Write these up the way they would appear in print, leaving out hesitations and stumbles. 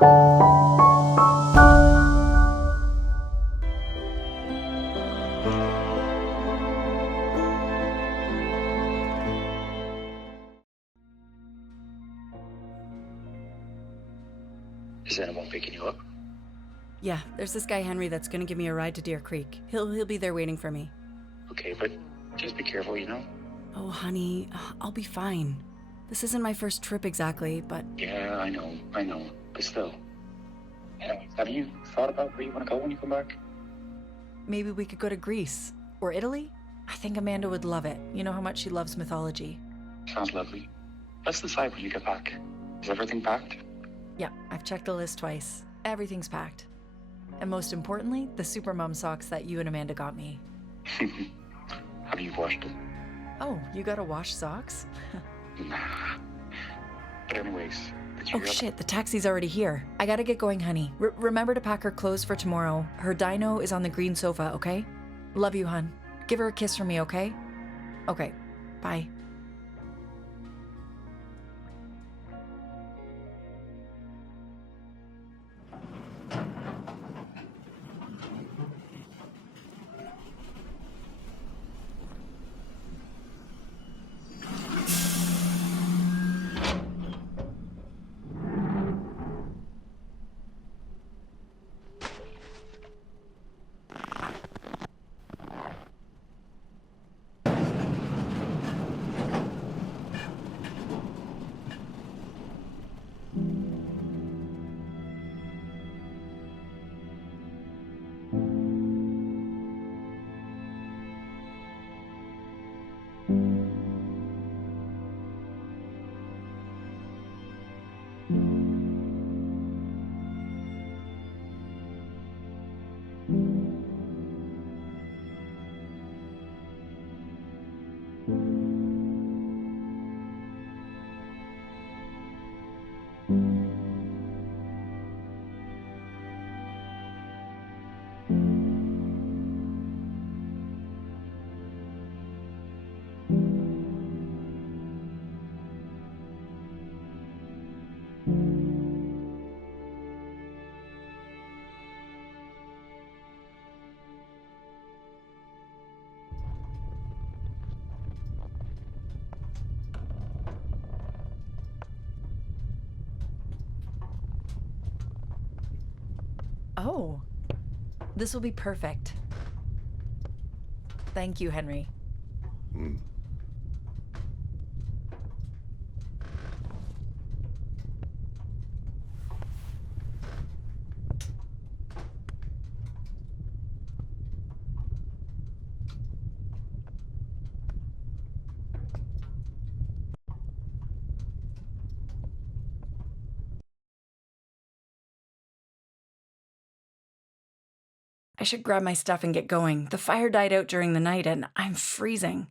Is anyone picking you up? Yeah, there's this guy Henry that's gonna give me a ride to Deer Creek. He'll be there waiting for me. Okay, but just be careful, you know? Oh, honey, I'll be fine. This isn't my first trip exactly, but... Yeah, I know, but still. Have you thought about where you want to go when you come back? maybe we could go to Greece. Or Italy? I think Amanda would love it. You know how much she loves mythology. Sounds lovely. Let's decide when you get back. Is everything packed? Yeah, I've checked the list twice. Everything's packed. And most importantly, the Supermom socks that you and Amanda got me. Have you washed them? Oh, you gotta wash socks? Nah. But anyways, Oh shit, the taxi's already here. I gotta get going, honey. Remember to pack her clothes for tomorrow. Her dino is on the green sofa, okay? Love you, hun. Give her a kiss from me, okay? Okay, bye. Oh, this will be perfect. Thank you, Henry. I should grab my stuff and get going. The fire died out during the night and I'm freezing.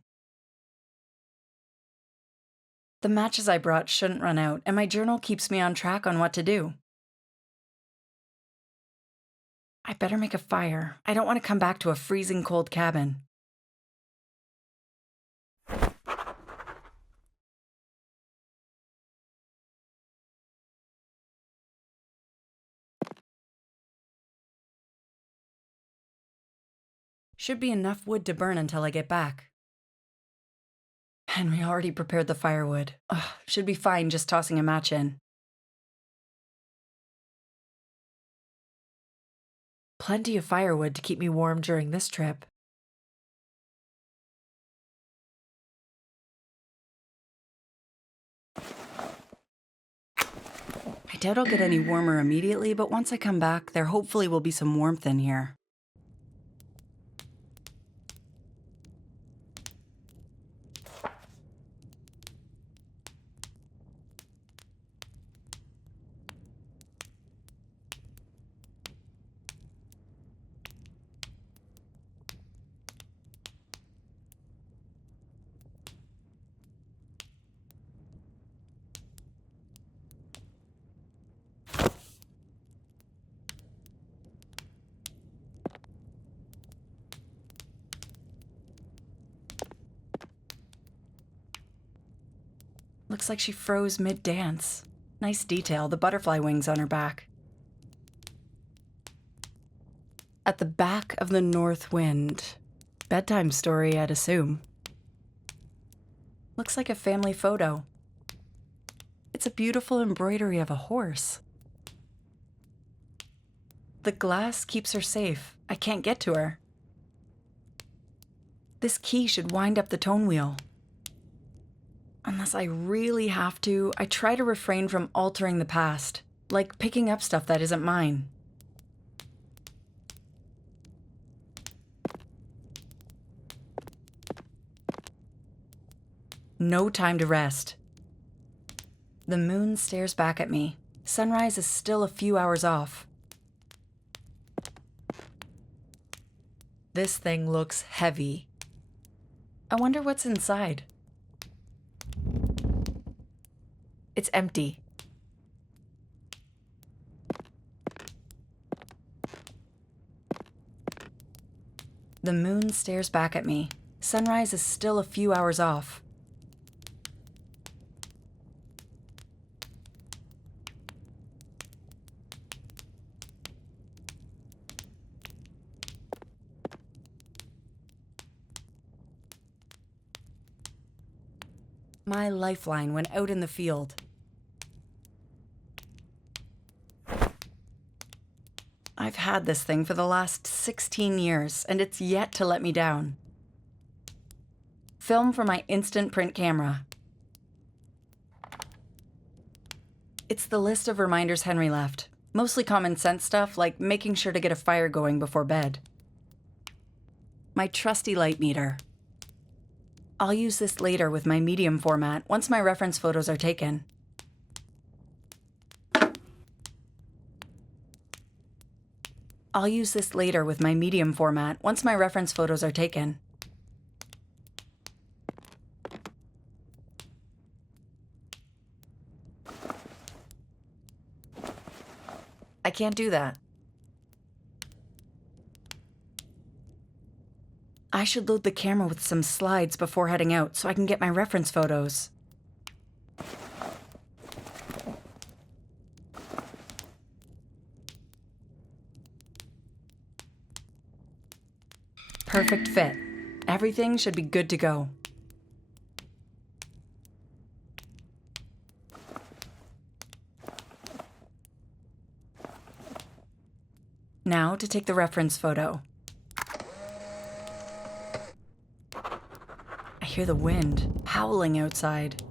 The matches I brought shouldn't run out, and my journal keeps me on track on what to do. I better make a fire. I don't want to come back to a freezing cold cabin. Should be enough wood to burn until I get back. Henry already prepared the firewood. Ugh, should be fine just tossing a match in. Plenty of firewood to keep me warm during this trip. I doubt I'll get any warmer immediately, but once I come back, there hopefully will be some warmth in here. Looks like she froze mid-dance. Nice detail, the butterfly wings on her back. At the back of the north wind. Bedtime story, I'd assume. Looks like a family photo. It's a beautiful embroidery of a horse. The glass keeps her safe. I can't get to her. This key should wind up the tone wheel. Unless I really have to, I try to refrain from altering the past, like picking up stuff that isn't mine. No time to rest. The moon stares back at me. Sunrise is still a few hours off. This thing looks heavy. I wonder what's inside. It's empty. The moon stares back at me. Sunrise is still a few hours off. My lifeline went out in the field. I've had this thing for the last 16 years, and it's yet to let me down. Film from my instant print camera. It's the list of reminders Henry left. Mostly common sense stuff, like making sure to get a fire going before bed. My trusty light meter. I'll use this later with my medium format once my reference photos are taken. I'll use this later with my medium format once my reference photos are taken. I can't do that. I should load the camera with some slides before heading out so I can get my reference photos. Perfect fit. Everything should be good to go. Now to take the reference photo. I hear the wind howling outside.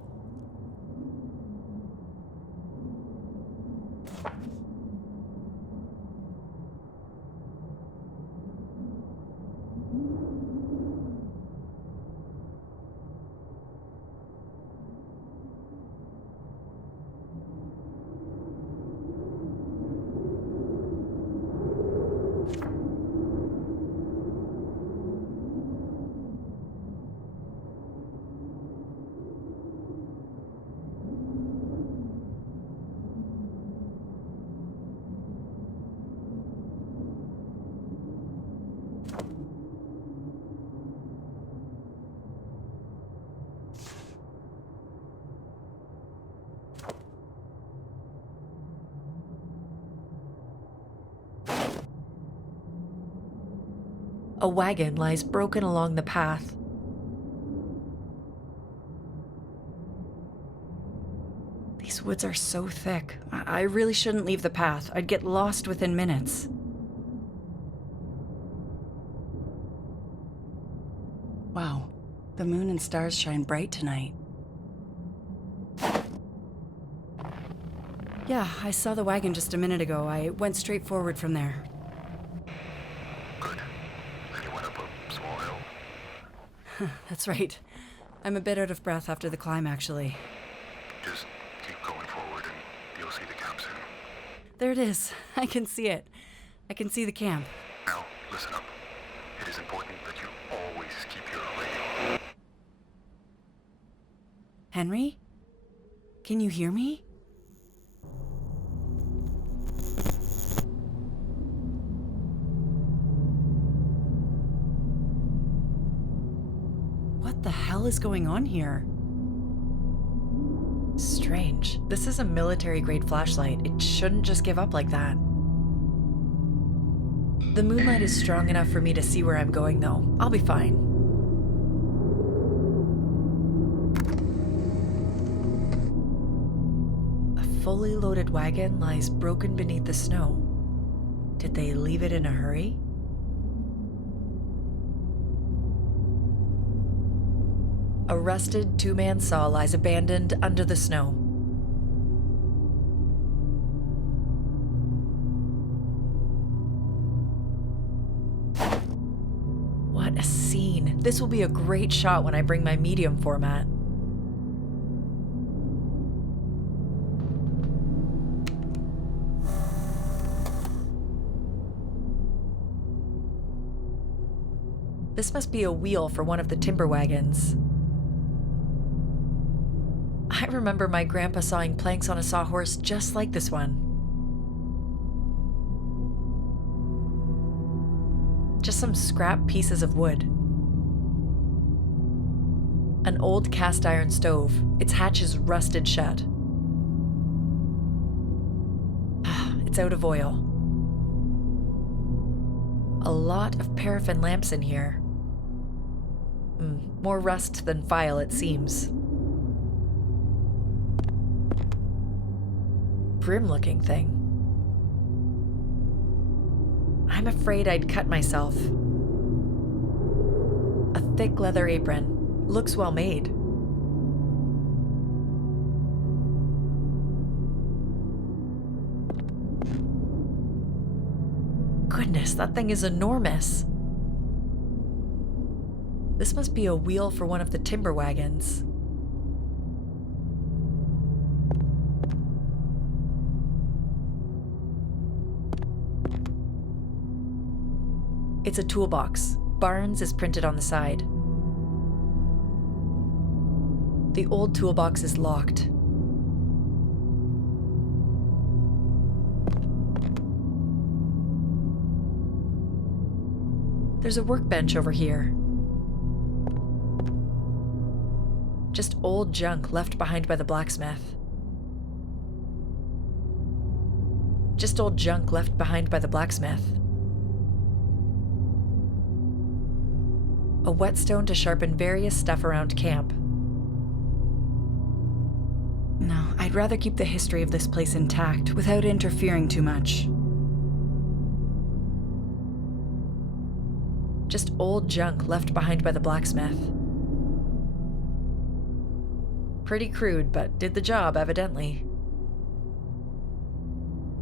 A wagon lies broken along the path. These woods are so thick. I really shouldn't leave the path. I'd get lost within minutes. Wow, the moon and stars shine bright tonight. Yeah, I saw the wagon just a minute ago. I went straight forward from there. That's right. I'm a bit out of breath after the climb, actually. Just keep going forward and you'll see the camp soon. There it is. I can see it. I can see the camp. Now, listen up. It is important that you always keep your radio. Henry? Can you hear me? What the hell is going on here? Strange. This is a military-grade flashlight. It shouldn't just give up like that. The moonlight is strong enough for me to see where I'm going, though. I'll be fine. A fully loaded wagon lies broken beneath the snow. Did they leave it in a hurry? A rusted two-man saw lies abandoned under the snow. What a scene. This will be a great shot when I bring my medium format. This must be a wheel for one of the timber wagons. I remember my grandpa sawing planks on a sawhorse just like this one. Just some scrap pieces of wood. An old cast iron stove. Its hatch is rusted shut. It's out of oil. A lot of paraffin lamps in here. More rust than file, it seems. Grim-looking thing. I'm afraid I'd cut myself. A thick leather apron. Looks well made. Goodness, that thing is enormous. This must be a wheel for one of the timber wagons. It's a toolbox. Barnes is printed on the side. The old toolbox is locked. There's a workbench over here. Just old junk left behind by the blacksmith. Just old junk left behind by the blacksmith. A whetstone to sharpen various stuff around camp. No, I'd rather keep the history of this place intact without interfering too much. Just old junk left behind by the blacksmith. Pretty crude, but did the job, evidently.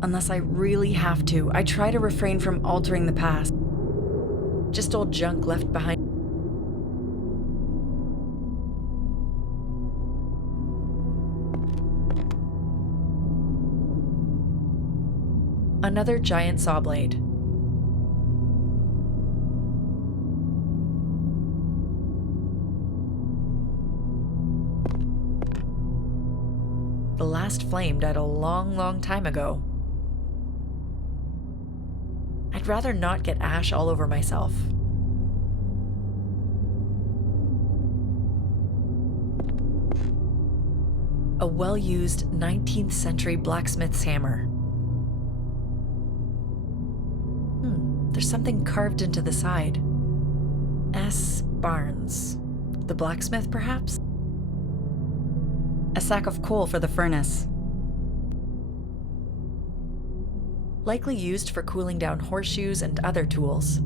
Unless I really have to, I try to refrain from altering the past. Just old junk left behind. Another giant saw blade. The last flame died a long, long time ago. I'd rather not get ash all over myself. A well-used 19th century blacksmith's hammer. There's something carved into the side. S. Barnes. The blacksmith, perhaps? A sack of coal for the furnace. Likely used for cooling down horseshoes and other tools.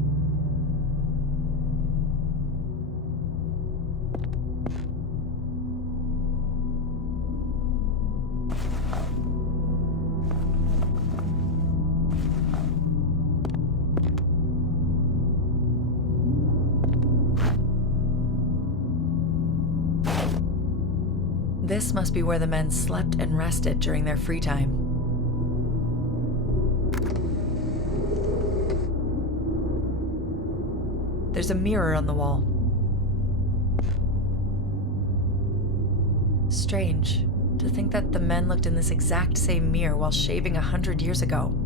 This must be where the men slept and rested during their free time. There's a mirror on the wall. Strange to think that the men looked in this exact same mirror while shaving 100 years ago.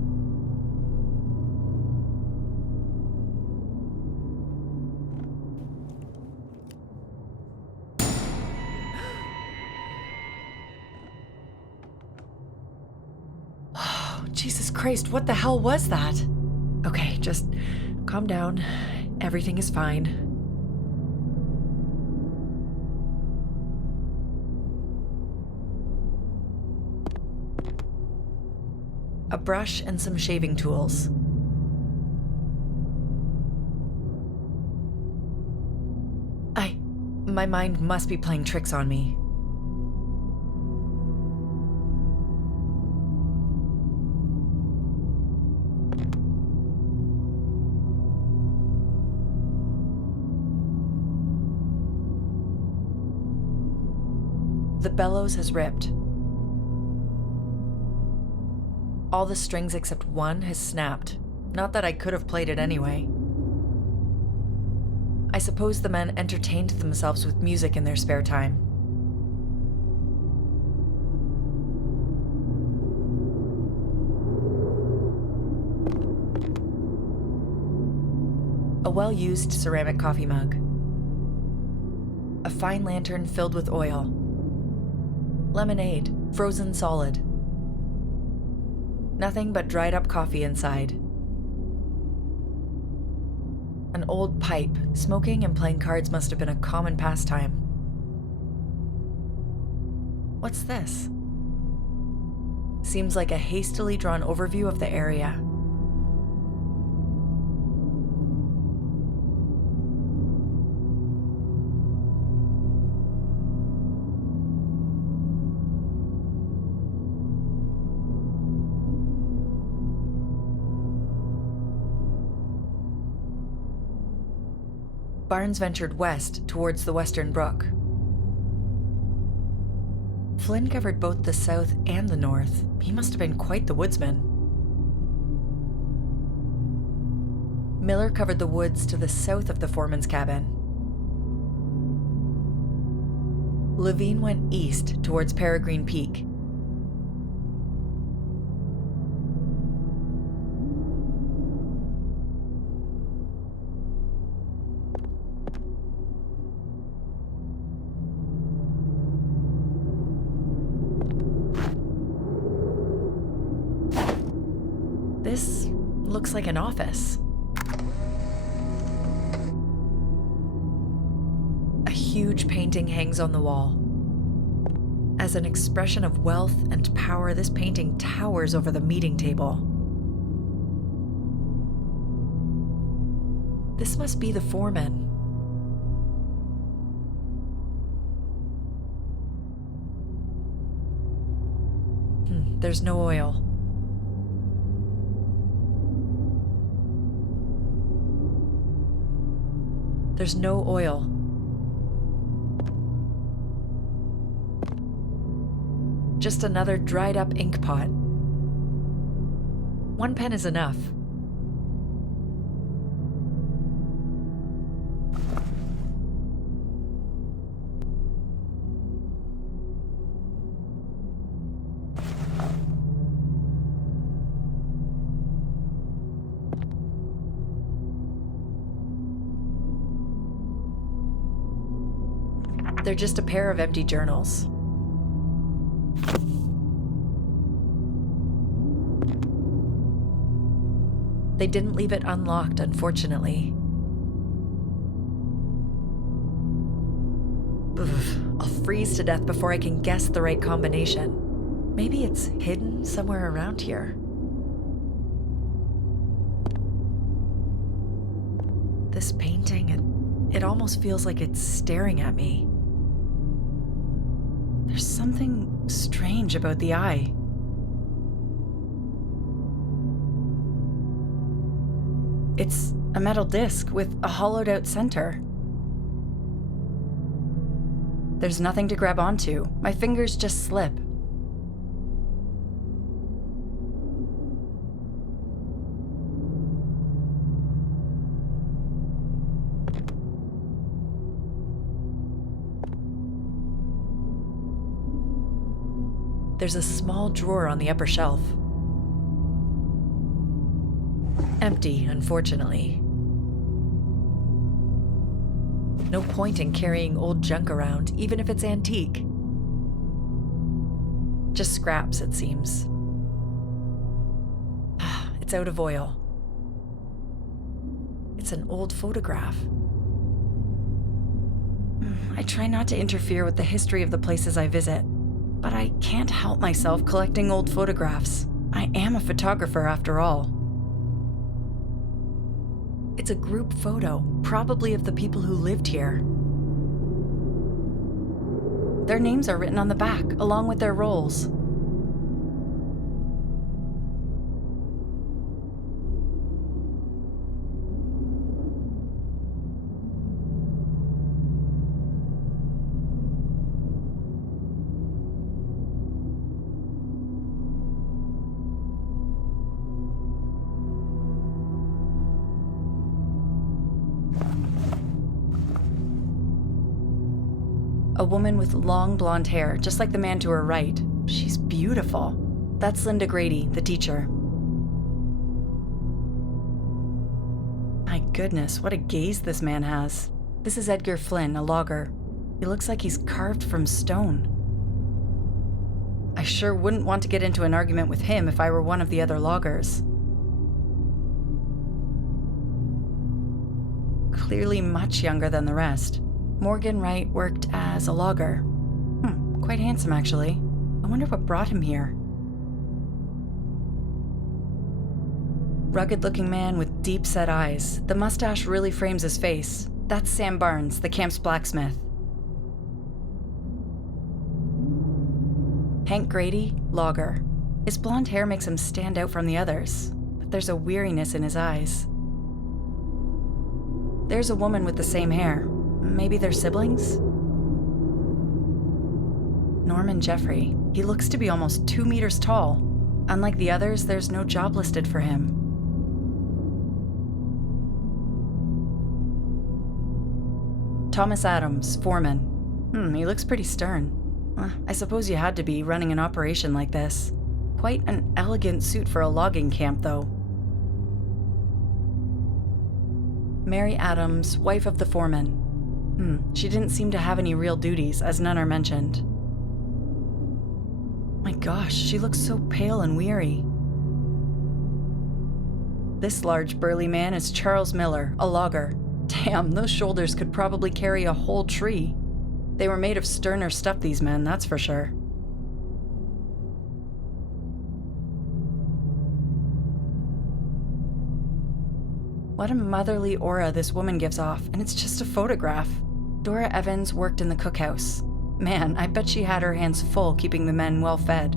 Jesus Christ, what the hell was that? Okay, just calm down. Everything is fine. A brush and some shaving tools. My mind must be playing tricks on me. The bellows has ripped. All the strings except one has snapped. Not that I could have played it anyway. I suppose the men entertained themselves with music in their spare time. A well-used ceramic coffee mug. A fine lantern filled with oil. Lemonade, frozen solid. Nothing but dried up coffee inside. An old pipe. Smoking and playing cards must have been a common pastime. What's this? Seems like a hastily drawn overview of the area. Barnes ventured west towards the western brook. Flynn covered both the south and the north. He must have been quite the woodsman. Miller covered the woods to the south of the foreman's cabin. Levine went east towards Peregrine Peak. This looks like an office. A huge painting hangs on the wall. As an expression of wealth and power, this painting towers over the meeting table. This must be the foreman. There's no oil. There's no oil. Just another dried up ink pot. One pen is enough. They're just a pair of empty journals. They didn't leave it unlocked, unfortunately. I'll freeze to death before I can guess the right combination. Maybe it's hidden somewhere around here. This painting, it almost feels like it's staring at me. There's something strange about the eye. It's a metal disc with a hollowed out center. There's nothing to grab onto. My fingers just slip. There's a small drawer on the upper shelf. Empty, unfortunately. No point in carrying old junk around, even if it's antique. Just scraps, it seems. It's out of oil. It's an old photograph. I try not to interfere with the history of the places I visit, but I can't help myself collecting old photographs. I am a photographer after all. It's a group photo, probably of the people who lived here. Their names are written on the back, along with their roles. A woman with long blonde hair, just like the man to her right. She's beautiful. That's Linda Grady, the teacher. My goodness, what a gaze this man has. This is Edgar Flynn, a logger. He looks like he's carved from stone. I sure wouldn't want to get into an argument with him if I were one of the other loggers. Clearly much younger than the rest. Morgan Wright worked as a logger. Quite handsome, actually. I wonder what brought him here. Rugged-looking man with deep-set eyes. The mustache really frames his face. That's Sam Barnes, the camp's blacksmith. Hank Grady, logger. His blonde hair makes him stand out from the others, but there's a weariness in his eyes. There's a woman with the same hair. Maybe they're siblings? Norman Jeffrey. He looks to be almost 2 meters tall. Unlike the others, there's no job listed for him. Thomas Adams, foreman. He looks pretty stern. I suppose you had to be running an operation like this. Quite an elegant suit for a logging camp, though. Mary Adams, wife of the foreman. She didn't seem to have any real duties, as none are mentioned. My gosh, she looks so pale and weary. This large, burly man is Charles Miller, a logger. Damn, those shoulders could probably carry a whole tree. They were made of sterner stuff, these men, that's for sure. What a motherly aura this woman gives off, and it's just a photograph. Dora Evans worked in the cookhouse. Man, I bet she had her hands full keeping the men well fed.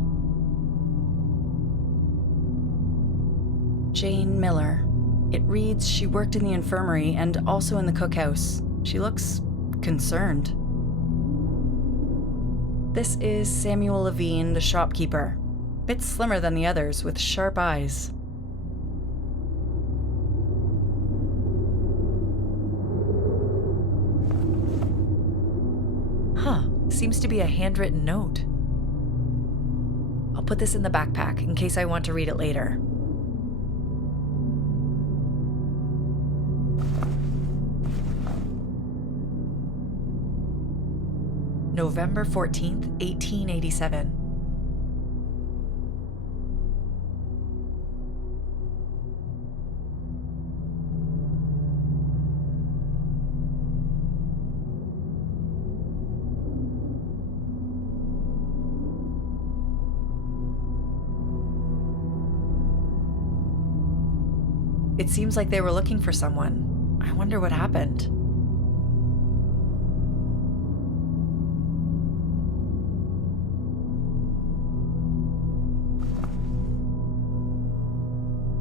Jane Miller. It reads she worked in the infirmary and also in the cookhouse. She looks concerned. This is Samuel Levine, the shopkeeper. Bit slimmer than the others, with sharp eyes. Seems to be a handwritten note. I'll put this in the backpack in case I want to read it later. November 14th, 1887. It seems like they were looking for someone. I wonder what happened.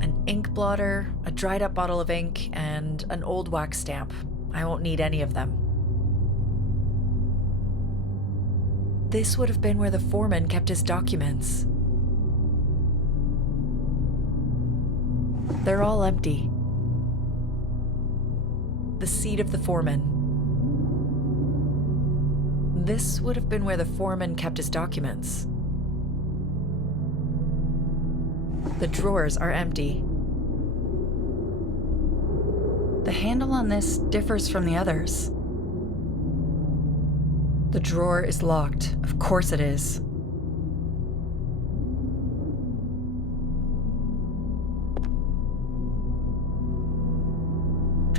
An ink blotter, a dried up bottle of ink, and an old wax stamp. I won't need any of them. This would have been where the foreman kept his documents. They're all empty. The seat of the foreman. This would have been where the foreman kept his documents. The drawers are empty. The handle on this differs from the others. The drawer is locked. Of course it is.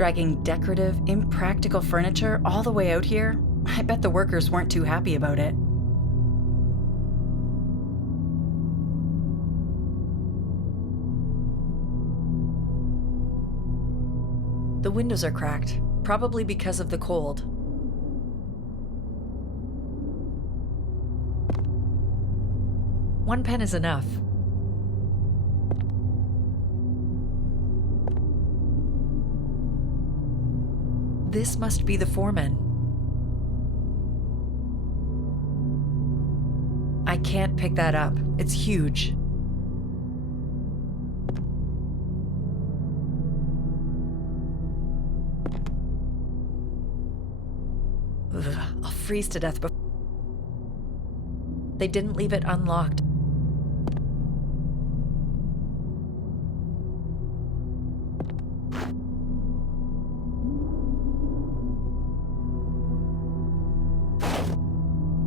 Dragging decorative, impractical furniture all the way out here? I bet the workers weren't too happy about it. The windows are cracked, probably because of the cold. One pen is enough. This must be the foreman. I can't pick that up. It's huge. Ugh, I'll freeze to death before. They didn't leave it unlocked.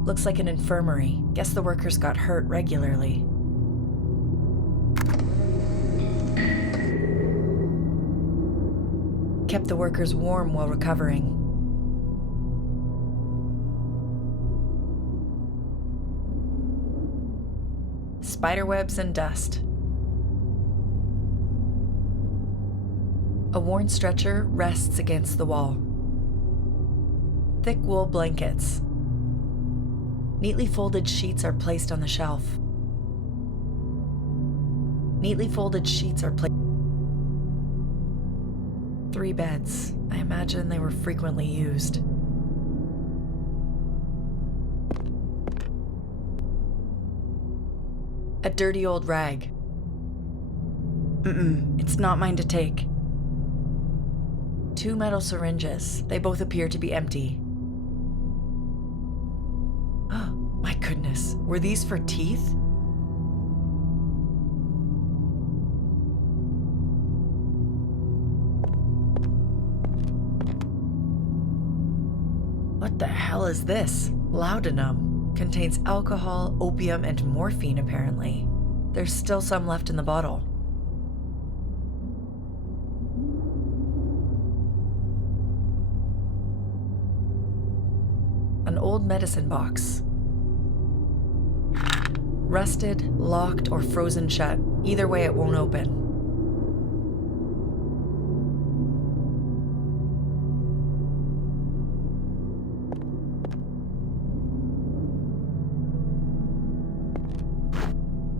Looks like an infirmary. Guess the workers got hurt regularly. Kept the workers warm while recovering. Spiderwebs and dust. A worn stretcher rests against the wall. Thick wool blankets. Neatly folded sheets are placed on the shelf. Neatly folded sheets are placed. 3 beds. I imagine they were frequently used. A dirty old rag. It's not mine to take. 2 metal syringes. They both appear to be empty. My goodness, were these for teeth? What the hell is this? Laudanum. Contains alcohol, opium, and morphine, apparently. There's still some left in the bottle. An old medicine box. Rusted, locked, or frozen shut. Either way, it won't open.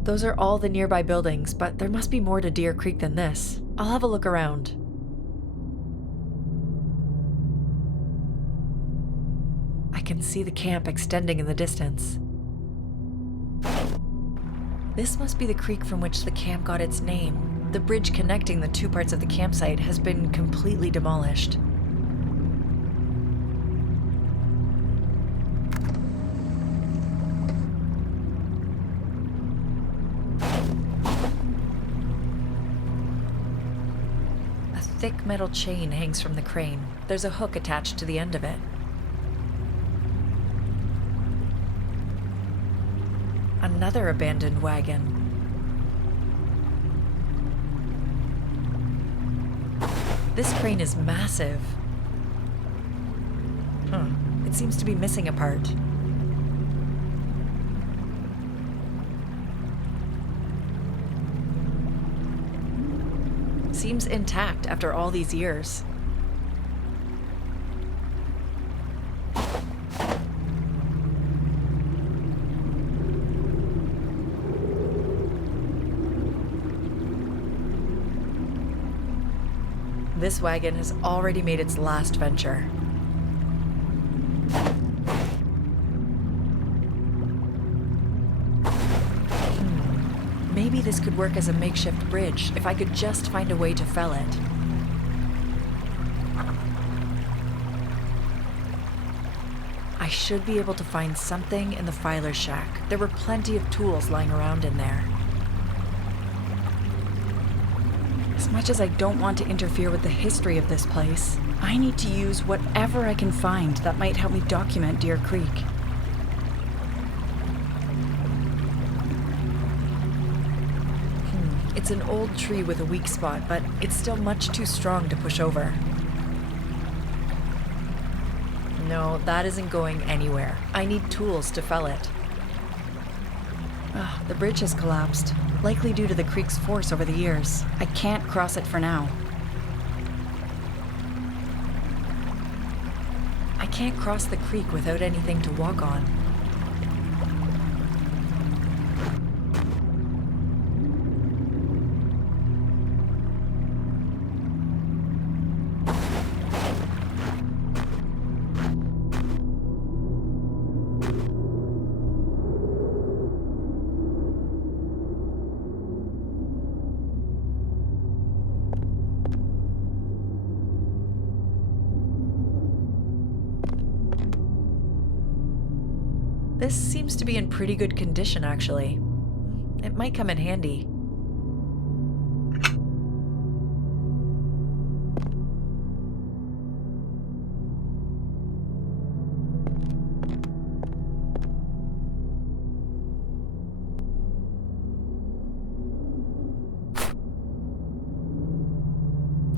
Those are all the nearby buildings, but there must be more to Deer Creek than this. I'll have a look around. I can see the camp extending in the distance. This must be the creek from which the camp got its name. The bridge connecting the 2 parts of the campsite has been completely demolished. A thick metal chain hangs from the crane. There's a hook attached to the end of it. Another abandoned wagon. This crane is massive. It seems to be missing a part. Seems intact after all these years. This wagon has already made its last venture. Maybe this could work as a makeshift bridge if I could just find a way to fell it. I should be able to find something in the filer's shack. There were plenty of tools lying around in there. As much as I don't want to interfere with the history of this place, I need to use whatever I can find that might help me document Deer Creek. It's an old tree with a weak spot, but it's still much too strong to push over. No, that isn't going anywhere. I need tools to fell it. Ugh, the bridge has collapsed, likely due to the creek's force over the years. I can't cross it for now. I can't cross the creek without anything to walk on. This seems to be in pretty good condition, actually. It might come in handy.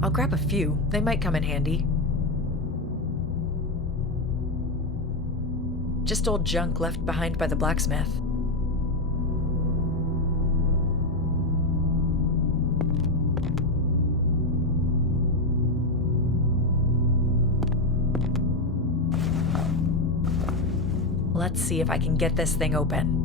I'll grab a few. They might come in handy. Just old junk left behind by the blacksmith. Let's see if I can get this thing open.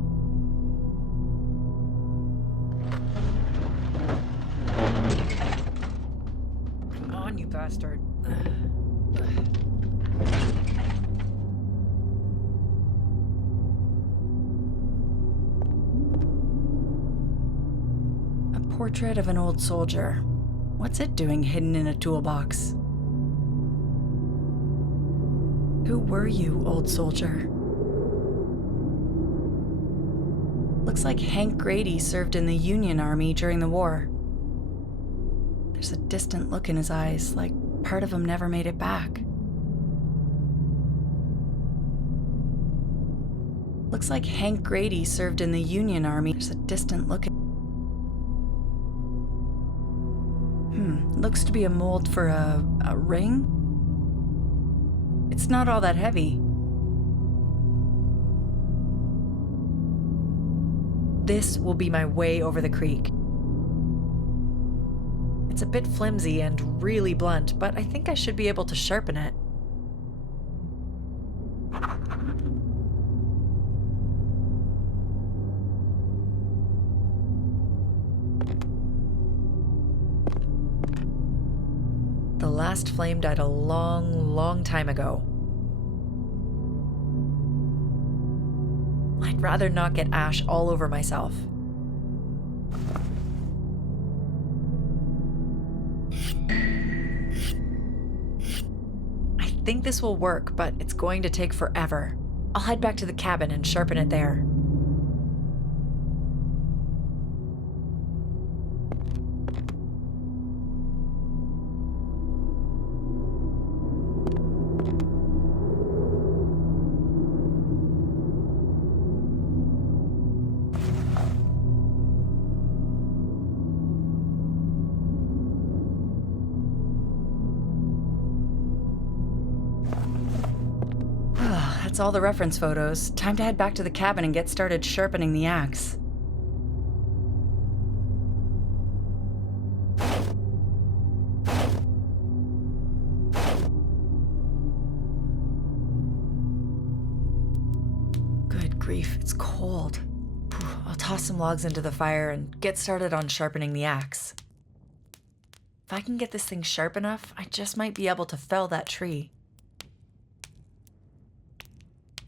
Come on, you bastard. Portrait of an old soldier. What's it doing hidden in a toolbox? Who were you, old soldier? Looks like Hank Grady served in the Union Army during the war. There's a distant look in his eyes, like part of him never made it back. Looks like Hank Grady served in the Union Army. There's a distant look in looks to be a mold for a ring? It's not all that heavy. This will be my way over the creek. It's a bit flimsy and really blunt, but I think I should be able to sharpen it. The last flame died a long, long time ago. I'd rather not get ash all over myself. I think this will work, but it's going to take forever. I'll head back to the cabin and sharpen it there. That's all the reference photos. Time to head back to the cabin and get started sharpening the axe. Good grief, it's cold. I'll toss some logs into the fire and get started on sharpening the axe. If I can get this thing sharp enough, I just might be able to fell that tree.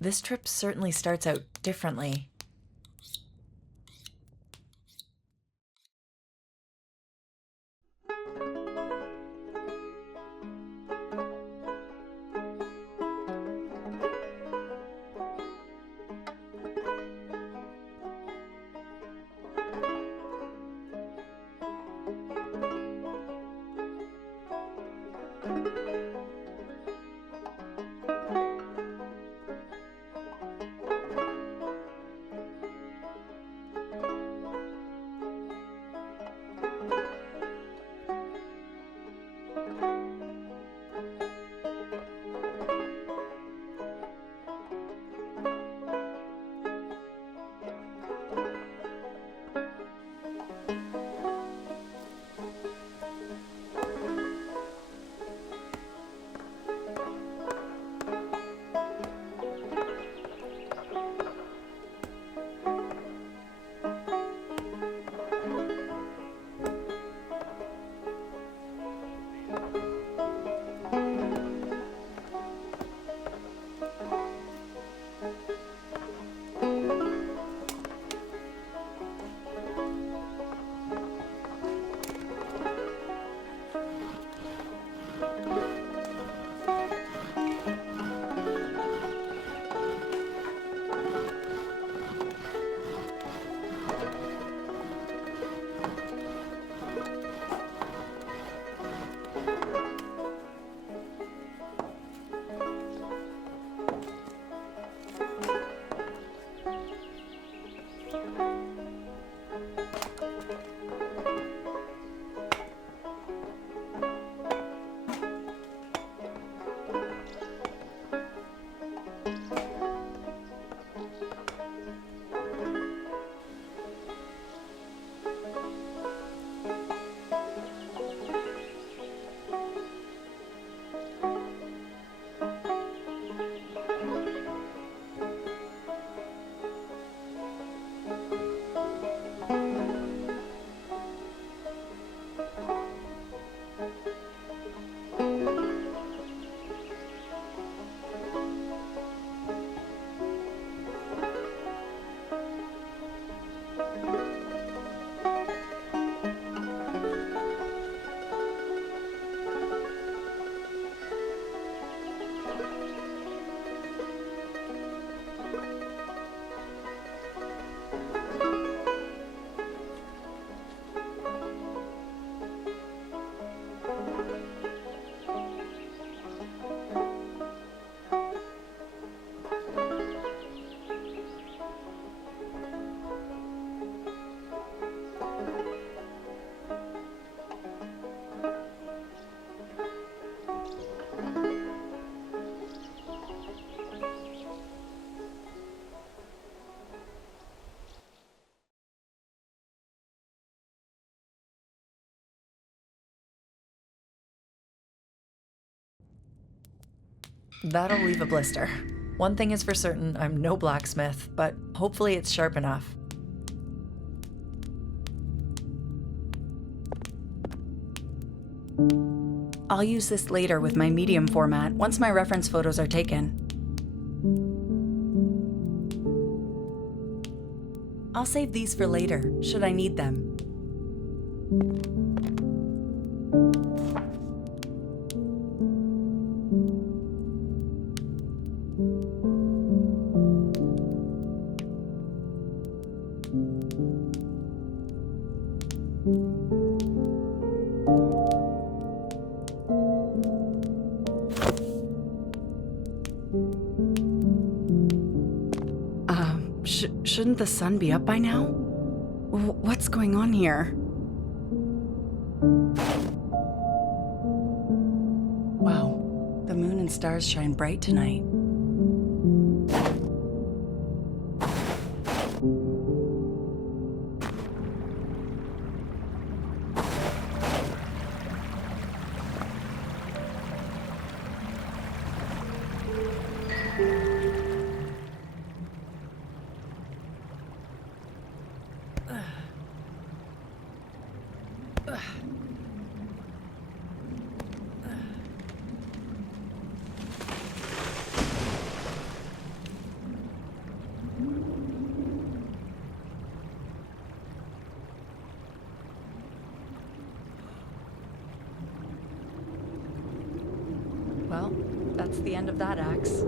This trip certainly starts out differently. That'll leave a blister. One thing is for certain, I'm no blacksmith, but hopefully it's sharp enough. I'll use this later with my medium format once my reference photos are taken. I'll save these for later, should I need them. Shouldn't the sun be up by now? What's going on here? Wow, the moon and stars shine bright tonight. Well, that's the end of that axe.